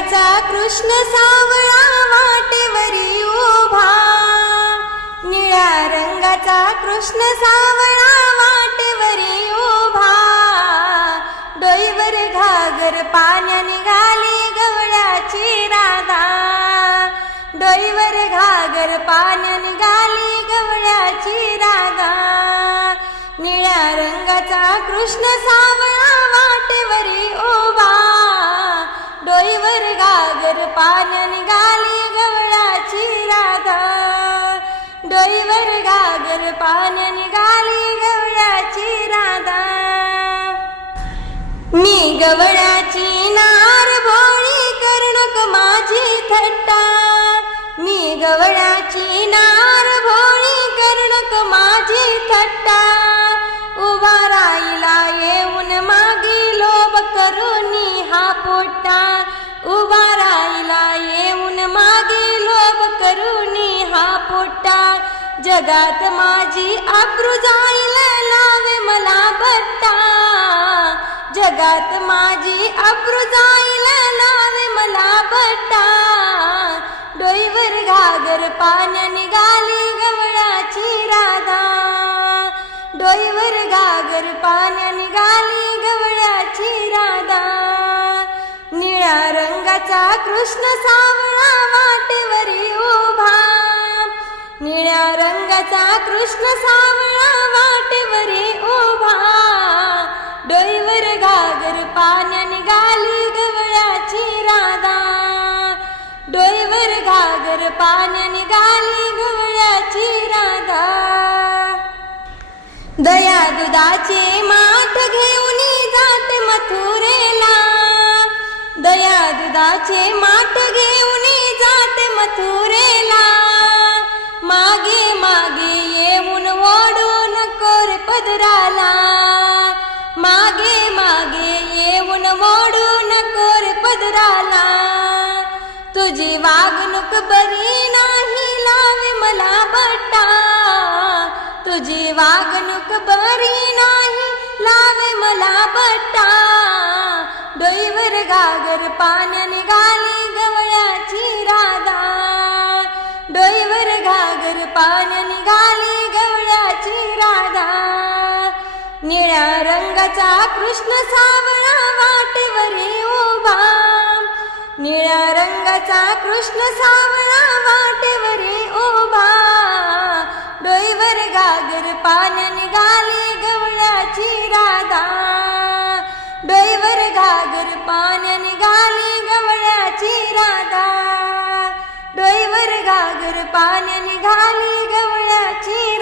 रंगाचा कृष्ण सावळा वाटेवरी उभा. निळ्या रंगाचा कृष्ण सावळा वाटेवरी उभा. डोईवर घागर पाण्या निघाली गवळ्याची राधा. डोईवर घागर पाण्या निघाली गवळ्याची राधा. निळ्या रंगाचा कृष्ण सावळा वर पाण्या निघाली गवळाची राधा. डोईवर गागर पाण्या गाली गवळाची राधा. मी गवळाची नार भोळी करणक माझी थट्टा. मी गवळाची नार जगात माझी आब्रू जाईल लावे मला बट्टा. जगात माझी आब्रू जाईल लावे मला बट्टा. डोईवर घागर पाण्या निघाली गवळाची राधा. डोईवर घागर पाण्या निघाली गवळाची राधा. निळ्या रंगाचा कृष्ण सावळा वाटेवरी कृष्ण सावळा वाटेवरे उभा डोईवर गागर पाण्या निघाली गवळ्याची राधा डोईवर गागर पाण्या निघाली गवळ्याची राधा दया दुधाचे माठ घेऊन जाते मथुरेला दया दुधाचे माठ घेऊन जाते मथुरे झाला तुझी वागणूक बरी नाही लावे मला बट्टा. तुझी वागणूक बरी नाही लावे मला बट्टा. डोईवर गागर पाण्याने निघाली गवळ्याची राधा. डोईवर घागर पाण्याने निघाली गवळ्याची राधा. निळ्या रंगाचा कृष्ण सावळा वाटेवरी उभा. निळ्या रंगाचा कृष्ण सावळा वाटेवरे उभा डोईवर गागर पान निघाली गवळ्याची राधा. डोईवर गागर पाण्या निघाली गवळ्याची राधा. डोईवर गागर पाण्या निघाली गवळ्याची